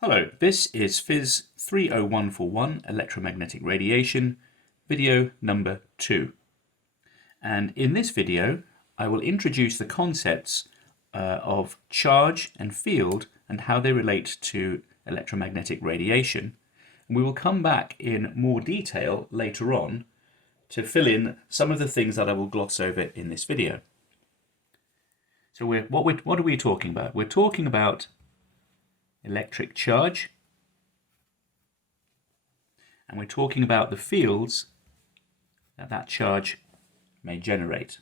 Hello, this is PHYS30141 Electromagnetic Radiation, video number 2. And in this video, I will introduce the concepts of charge and field and how they relate to electromagnetic radiation. And we will come back in more detail later on to fill in some of the things that I will gloss over in this video. So what are we talking about? We're talking about electric charge, and we're talking about the fields that charge may generate.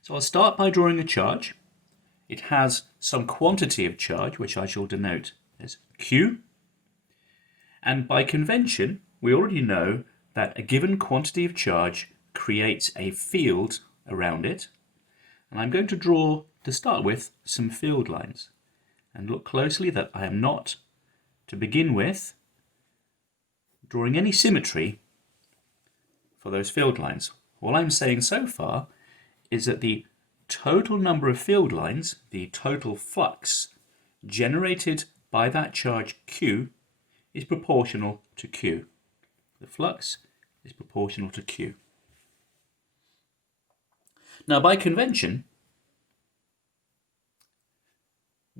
So I'll start by drawing a charge. It has some quantity of charge, which I shall denote as Q, and by convention we already know that a given quantity of charge creates a field around it, and I'm going to draw, to start with, some field lines. And look closely that I am not, to begin with, drawing any symmetry for those field lines. All I'm saying so far is that the total number of field lines, the total flux generated by that charge Q, is proportional to Q. The flux is proportional to Q. Now, by convention,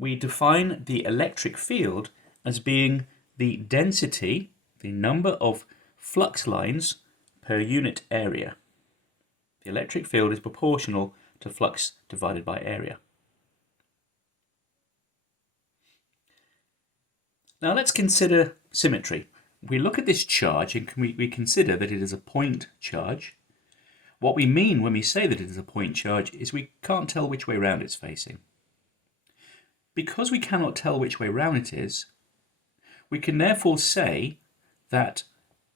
we define the electric field as being the density, the number of flux lines per unit area. The electric field is proportional to flux divided by area. Now let's consider symmetry. We look at this charge and we consider that it is a point charge. What we mean when we say that it is a point charge is we can't tell which way round it's facing. Because we cannot tell which way round it is, we can therefore say that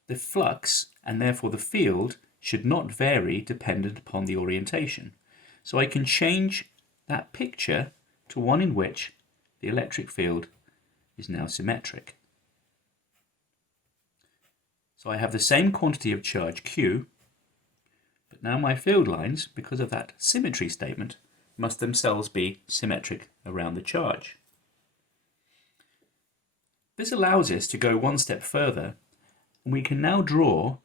the flux and therefore the field should not vary dependent upon the orientation. So I can change that picture to one in which the electric field is now symmetric. So I have the same quantity of charge Q, but now my field lines, because of that symmetry statement, must themselves be symmetric around the charge. This allows us to go one step further, and we can now draw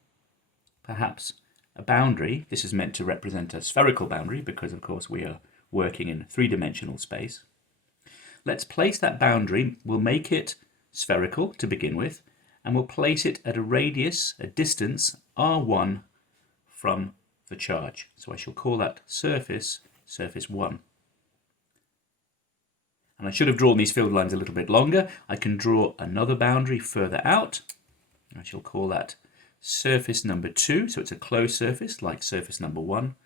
perhaps a boundary. This is meant to represent a spherical boundary because of course we are working in three-dimensional space. Let's place that boundary. We'll make it spherical to begin with, and we'll place it at a radius, a distance r1 from the charge. So I shall call that surface 1. And I should have drawn these field lines a little bit longer. I can draw another boundary further out. I shall call that surface number 2. So it's a closed surface like surface number 1.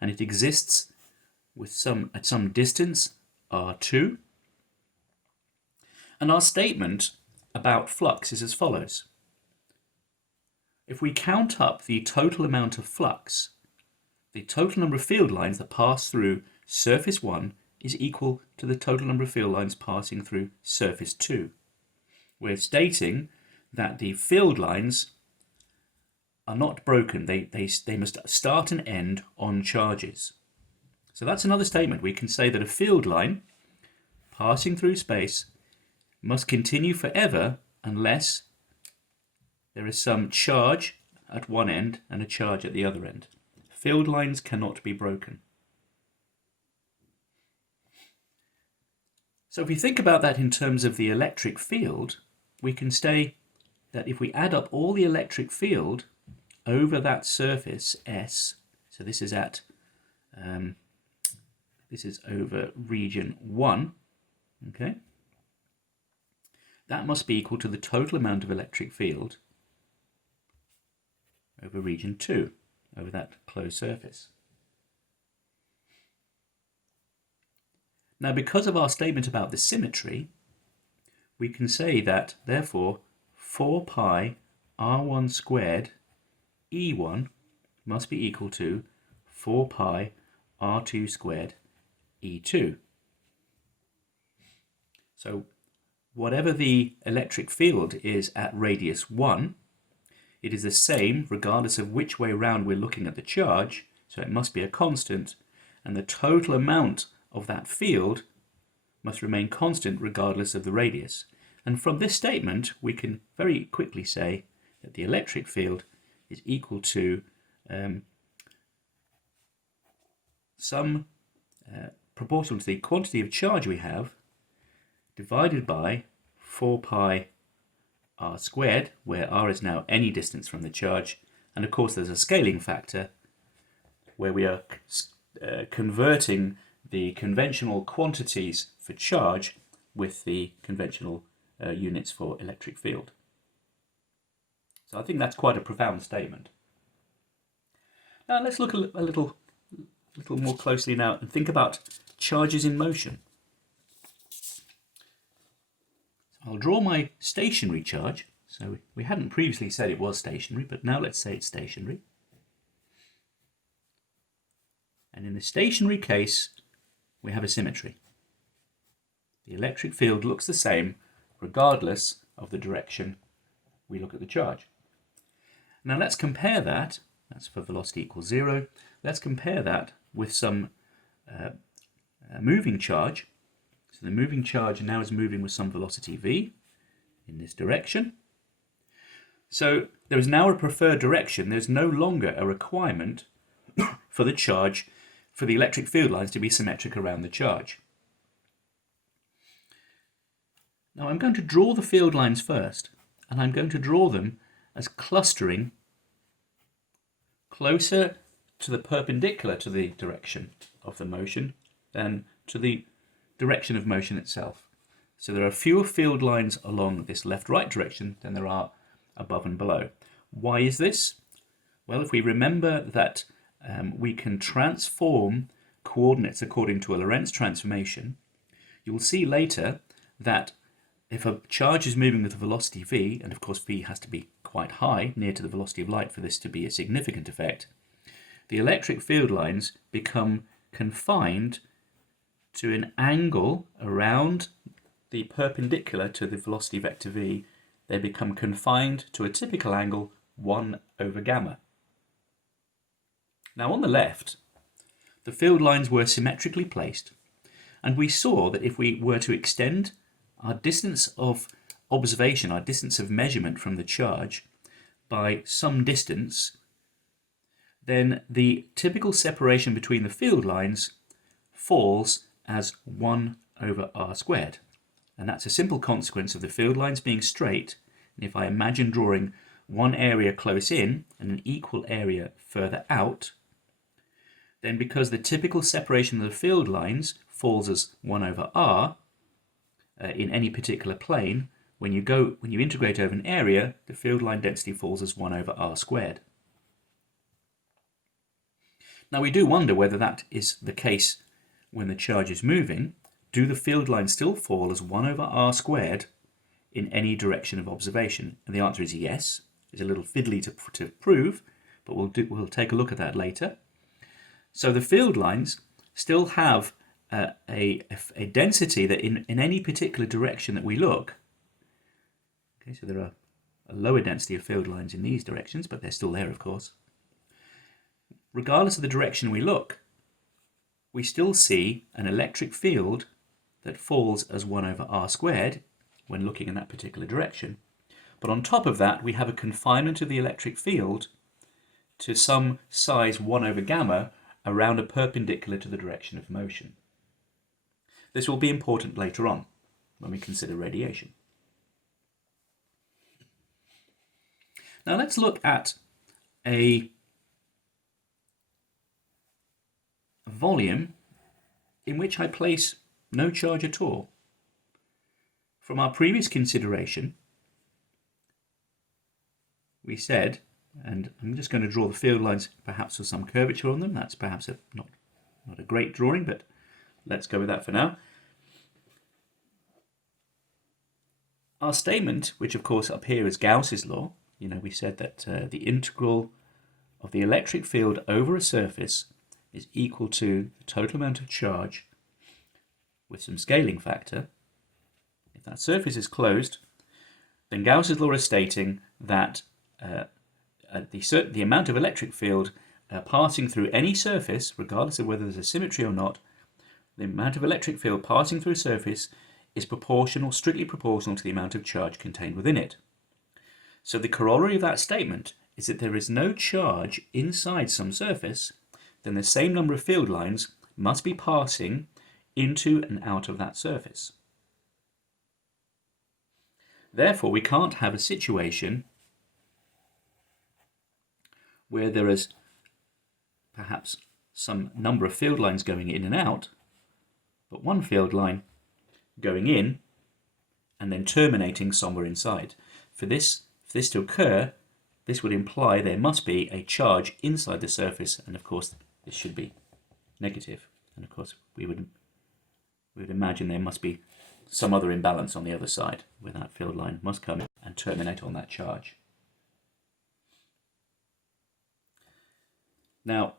And it exists with at some distance, r2. And our statement about flux is as follows. If we count up the total amount of flux, the total number of field lines that pass through surface 1 is equal to the total number of field lines passing through surface 2. We're stating that the field lines are not broken. They must start and end on charges. So that's another statement. We can say that a field line passing through space must continue forever unless there is some charge at one end and a charge at the other end. Field lines cannot be broken. So if we think about that in terms of the electric field, we can say that if we add up all the electric field over that surface S, so this is over region 1, okay? That must be equal to the total amount of electric field over region 2. Over that closed surface. Now, because of our statement about the symmetry, we can say that, therefore, 4 pi r1 squared E1 must be equal to 4 pi r2 squared E2. So, whatever the electric field is at radius 1, it is the same regardless of which way round we're looking at the charge, so it must be a constant, and the total amount of that field must remain constant regardless of the radius. And from this statement, we can very quickly say that the electric field is equal to some proportional to the quantity of charge we have divided by 4 pi r squared, where r is now any distance from the charge, and of course there's a scaling factor where we are converting the conventional quantities for charge with the conventional units for electric field. So I think that's quite a profound statement. Now let's look a little more closely now and think about charges in motion. I'll draw my stationary charge. So we hadn't previously said it was stationary, but now let's say it's stationary. And in the stationary case, we have a symmetry. The electric field looks the same regardless of the direction we look at the charge. Now let's compare that, that's for velocity equals 0, let's compare that with some moving charge. So the moving charge now is moving with some velocity v in this direction. So there is now a preferred direction. There's no longer a requirement for the charge, for the electric field lines to be symmetric around the charge. Now I'm going to draw the field lines first, and I'm going to draw them as clustering closer to the perpendicular to the direction of the motion than to the direction of motion itself. So there are fewer field lines along this left-right direction than there are above and below. Why is this? Well, if we remember that we can transform coordinates according to a Lorentz transformation, you will see later that if a charge is moving with a velocity v, and of course v has to be quite high, near to the velocity of light for this to be a significant effect, the electric field lines become confined to an angle around the perpendicular to the velocity vector v. They become confined to a typical angle 1 over gamma. Now on the left, the field lines were symmetrically placed, and we saw that if we were to extend our distance of observation, our distance of measurement from the charge by some distance, then the typical separation between the field lines falls as 1 over r squared. And that's a simple consequence of the field lines being straight. And if I imagine drawing one area close in and an equal area further out, then because the typical separation of the field lines falls as 1 over r in any particular plane, when you integrate over an area, the field line density falls as 1 over r squared. Now we do wonder whether that is the case when the charge is moving. Do the field lines still fall as 1 over r squared in any direction of observation? And the answer is yes. It's a little fiddly to prove, but we'll take a look at that later. So the field lines still have a density that in any particular direction that we look, okay, so there are a lower density of field lines in these directions, but they're still there, of course. Regardless of the direction we look, we still see an electric field that falls as 1 over r squared when looking in that particular direction. But on top of that, we have a confinement of the electric field to some size 1 over gamma around a perpendicular to the direction of motion. This will be important later on when we consider radiation. Now let's look at a volume in which I place no charge at all. From our previous consideration, we said, and I'm just going to draw the field lines perhaps with some curvature on them. That's perhaps not a great drawing, but let's go with that for now. Our statement, which of course up here is Gauss's law, we said that the integral of the electric field over a surface is equal to the total amount of charge with some scaling factor. If that surface is closed, then Gauss's law is stating that the amount of electric field passing through any surface, regardless of whether there's a symmetry or not, the amount of electric field passing through a surface is proportional, strictly proportional to the amount of charge contained within it. So the corollary of that statement is that there is no charge inside some surface, then the same number of field lines must be passing into and out of that surface. Therefore, we can't have a situation where there is perhaps some number of field lines going in and out, but one field line going in and then terminating somewhere inside. For this to occur, this would imply there must be a charge inside the surface, and of course this should be negative. And of course we would imagine there must be some other imbalance on the other side, where that field line must come and terminate on that charge. Now,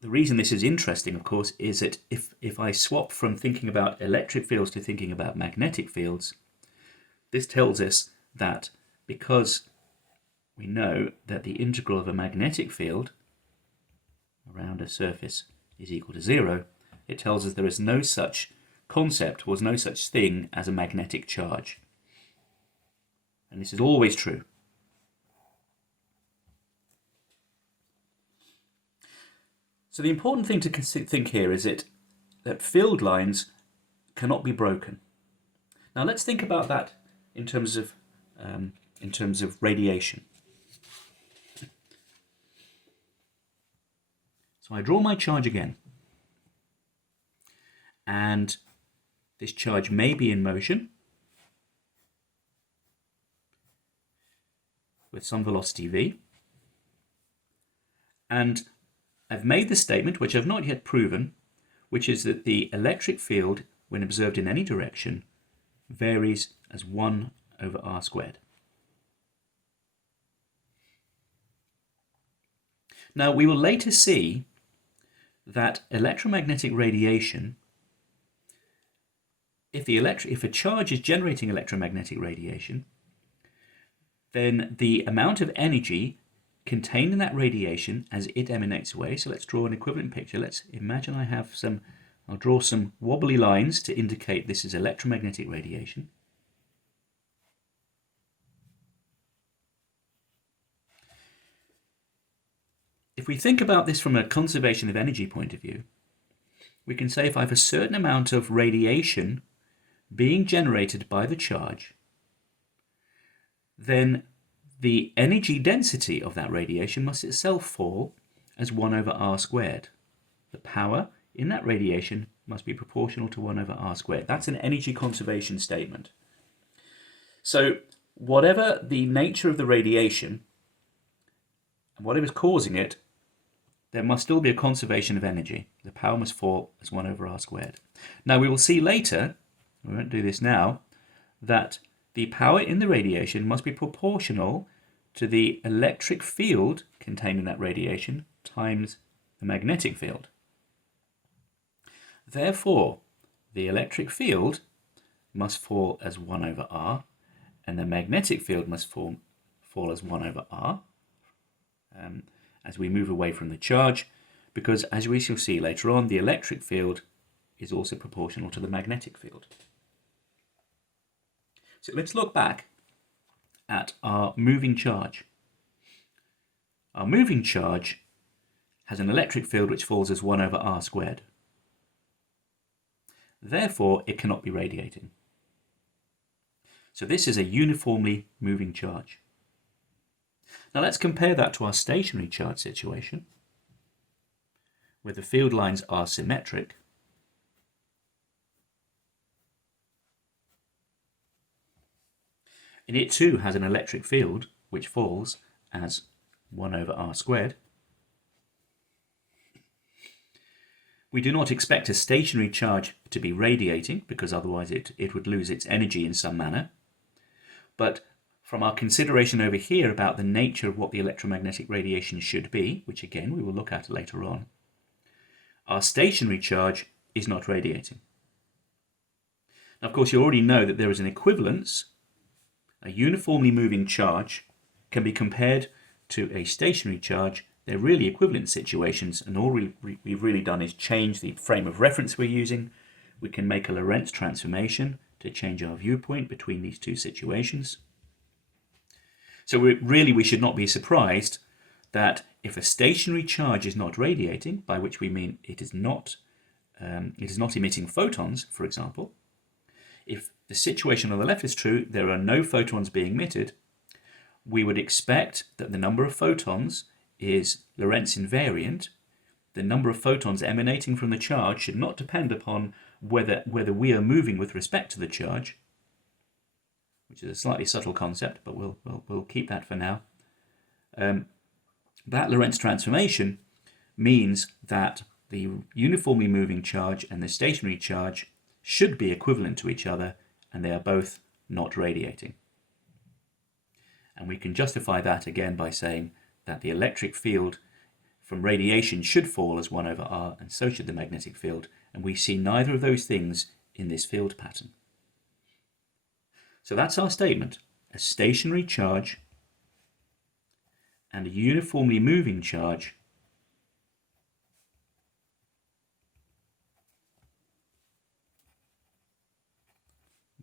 the reason this is interesting, of course, is that if I swap from thinking about electric fields to thinking about magnetic fields, this tells us that because we know that the integral of a magnetic field around a surface is equal to 0, it tells us there is no such concept, was no such thing as a magnetic charge. And this is always true. So the important thing to think here is that field lines cannot be broken. Now let's think about that in terms of radiation. So I draw my charge again, and this charge may be in motion with some velocity v, and I've made the statement, which I've not yet proven, which is that the electric field, when observed in any direction, varies as 1 over r squared. Now, we will later see that electromagnetic radiation, if a charge is generating electromagnetic radiation, then the amount of energy contained in that radiation as it emanates away. So let's draw an equivalent picture. Let's imagine I'll draw some wobbly lines to indicate this is electromagnetic radiation. If we think about this from a conservation of energy point of view, we can say if I have a certain amount of radiation being generated by the charge, then the energy density of that radiation must itself fall as 1 over r squared. The power in that radiation must be proportional to 1 over r squared. That's an energy conservation statement. So whatever the nature of the radiation, and whatever is causing it, there must still be a conservation of energy. The power must fall as 1 over r squared. Now we will see later, we won't do this now, that the power in the radiation must be proportional to the electric field contained in that radiation times the magnetic field. Therefore, the electric field must fall as 1 over r, and the magnetic field must fall as 1 over r as we move away from the charge, because as we shall see later on, the electric field is also proportional to the magnetic field. So let's look back at our moving charge. Our moving charge has an electric field which falls as 1 over r squared. Therefore, it cannot be radiating. So this is a uniformly moving charge. Now let's compare that to our stationary charge situation, where the field lines are symmetric. And it too has an electric field which falls as 1 over r squared. We do not expect a stationary charge to be radiating, because otherwise it would lose its energy in some manner. But from our consideration over here about the nature of what the electromagnetic radiation should be, which again we will look at later on, our stationary charge is not radiating. Now, of course, you already know that there is an equivalence. A uniformly moving charge can be compared to a stationary charge they're really equivalent situations, and all we've really done is change the frame of reference we're using. We can make a Lorentz transformation to change our viewpoint between these two situations. So we should not be surprised that if a stationary charge is not radiating, by which we mean it is not emitting photons, for example, if the situation on the left is true, there are no photons being emitted, we would expect that the number of photons is Lorentz invariant. The number of photons emanating from the charge should not depend upon whether we are moving with respect to the charge, which is a slightly subtle concept, but we'll keep that for now. That Lorentz transformation means that the uniformly moving charge and the stationary charge should be equivalent to each other, and they are both not radiating. And we can justify that again by saying that the electric field from radiation should fall as 1 over r, and so should the magnetic field, and we see neither of those things in this field pattern. So that's our statement. A stationary charge and a uniformly moving charge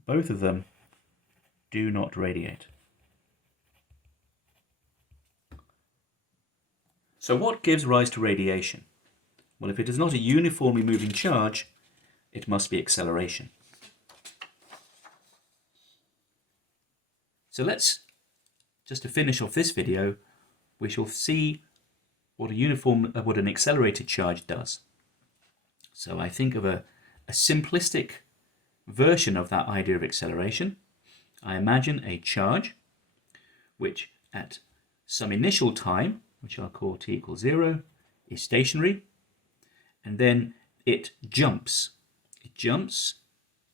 both of them do not radiate. So what gives rise to radiation? Well, if it is not a uniformly moving charge, it must be acceleration. So just to finish off this video, we shall see what an accelerated charge does. So I think of a simplistic version of that idea of acceleration. I imagine a charge which at some initial time, which I'll call t equals 0, is stationary, and then it jumps. It jumps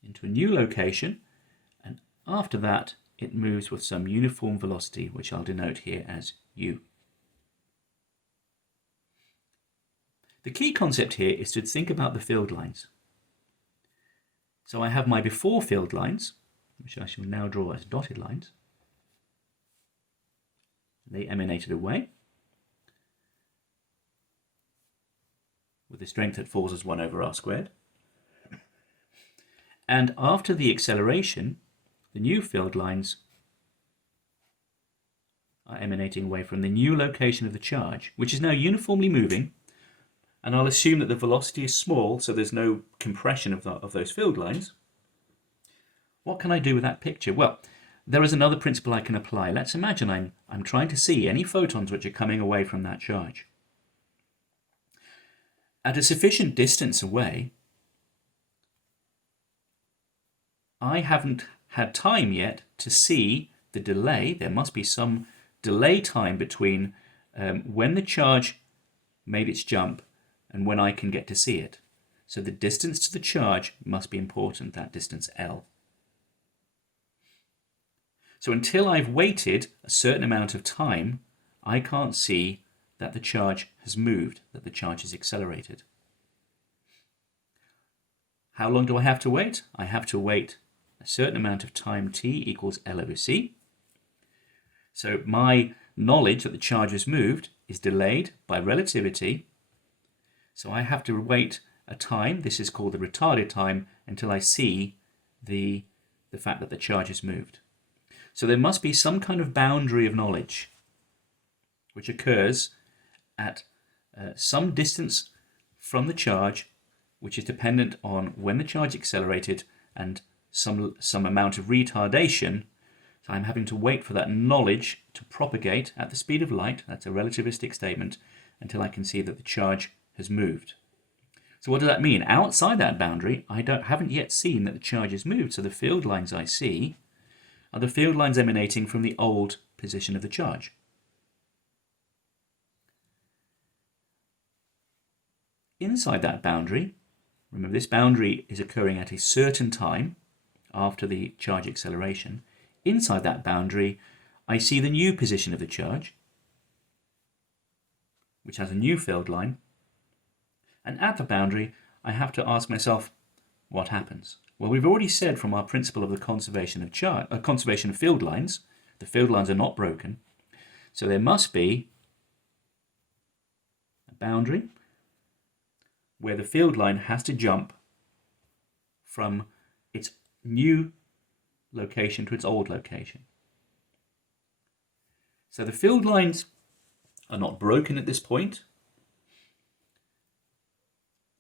into a new location, and after that it moves with some uniform velocity, which I'll denote here as u. The key concept here is to think about the field lines. So I have my before field lines, which I shall now draw as dotted lines. They emanated away with the strength that falls as 1 over r squared. And after the acceleration, the new field lines are emanating away from the new location of the charge, which is now uniformly moving, and I'll assume that the velocity is small, so there's no compression of those field lines. What can I do with that picture? Well, there is another principle I can apply. Let's imagine I'm trying to see any photons which are coming away from that charge. At a sufficient distance away, I haven't had time yet to see the delay. There must be some delay time between when the charge made its jump and when I can get to see it. So the distance to the charge must be important, that distance L. So until I've waited a certain amount of time, I can't see that the charge has moved, that the charge has accelerated. How long do I have to wait? I have to wait a certain amount of time t equals L over c. So my knowledge that the charge has moved is delayed by relativity. So I have to wait a time, this is called the retarded time, until I see the fact that the charge has moved. So there must be some kind of boundary of knowledge which occurs at some distance from the charge, which is dependent on when the charge accelerated and some amount of retardation. So I'm having to wait for that knowledge to propagate at the speed of light, that's a relativistic statement, until I can see that the charge has moved. So what does that mean? Outside that boundary, I haven't yet seen that the charge has moved, so the field lines I see are the field lines emanating from the old position of the charge. Inside that boundary, remember this boundary is occurring at a certain time after the charge acceleration. Inside that boundary, I see the new position of the charge, which has a new field line. And at the boundary, I have to ask myself, what happens? Well, we've already said from our principle of the conservation of field lines, the field lines are not broken, so there must be boundary where the field line has to jump from its new location to its old location. So the field lines are not broken at this point.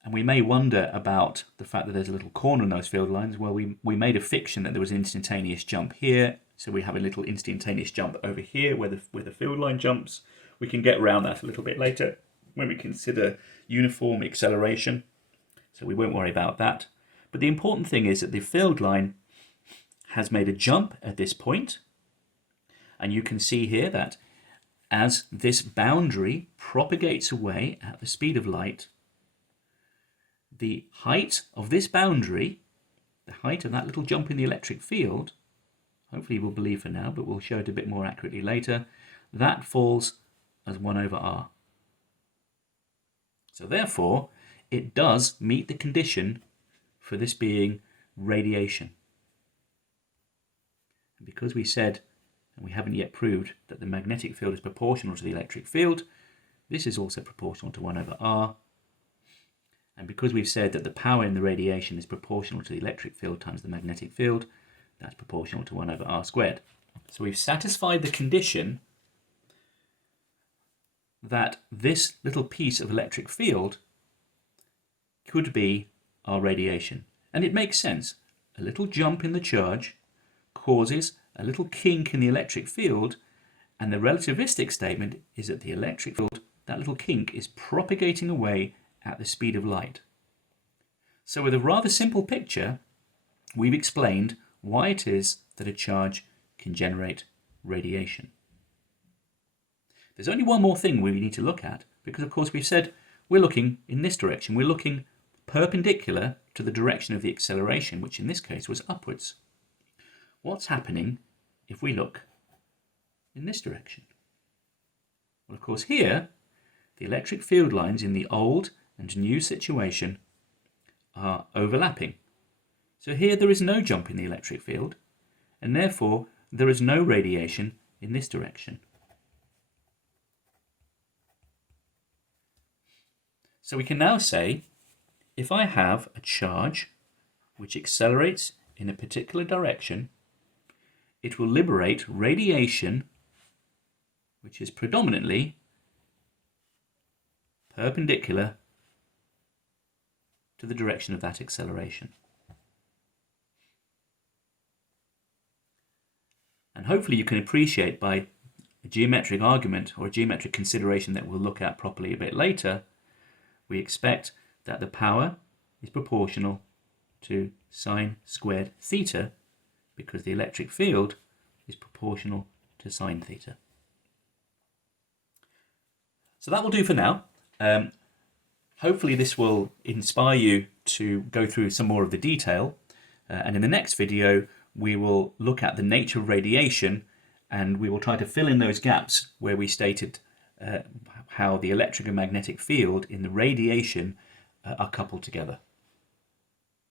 And we may wonder about the fact that there's a little corner in those field lines. Well, we made a fiction that there was an instantaneous jump here. So we have a little instantaneous jump over here where the field line jumps. We can get around that a little bit later when we consider uniform acceleration. So we won't worry about that. But the important thing is that the field line has made a jump at this point. And you can see here that as this boundary propagates away at the speed of light, the height of this boundary, the height of that little jump in the electric field, hopefully you will believe for now, but we'll show it a bit more accurately later, that falls as 1 over r. So therefore, it does meet the condition for this being radiation. And because we said, and we haven't yet proved, that the magnetic field is proportional to the electric field, this is also proportional to 1 over r. And because we've said that the power in the radiation is proportional to the electric field times the magnetic field, that's proportional to 1 over r squared. So we've satisfied the condition that this little piece of electric field could be our radiation. And it makes sense. A little jump in the charge causes a little kink in the electric field, and the relativistic statement is that the electric field, that little kink, is propagating away at the speed of light. So with a rather simple picture, we've explained why it is that a charge can generate radiation. There's only one more thing we need to look at, because of course we've said we're looking in this direction. We're looking perpendicular to the direction of the acceleration, which in this case was upwards. What's happening if we look in this direction? Well, of course here, the electric field lines in the old and new situation are overlapping. So here there is no jump in the electric field, and therefore there is no radiation in this direction. So we can now say, if I have a charge which accelerates in a particular direction, it will liberate radiation which is predominantly perpendicular to the direction of that acceleration. And hopefully you can appreciate by a geometric argument or a geometric consideration that we'll look at properly a bit later, we expect that the power is proportional to sine squared theta, because the electric field is proportional to sine theta. So that will do for now. Hopefully this will inspire you to go through some more of the detail, and in the next video we will look at the nature of radiation, and we will try to fill in those gaps where we stated how the electric and magnetic field in the radiation are coupled together.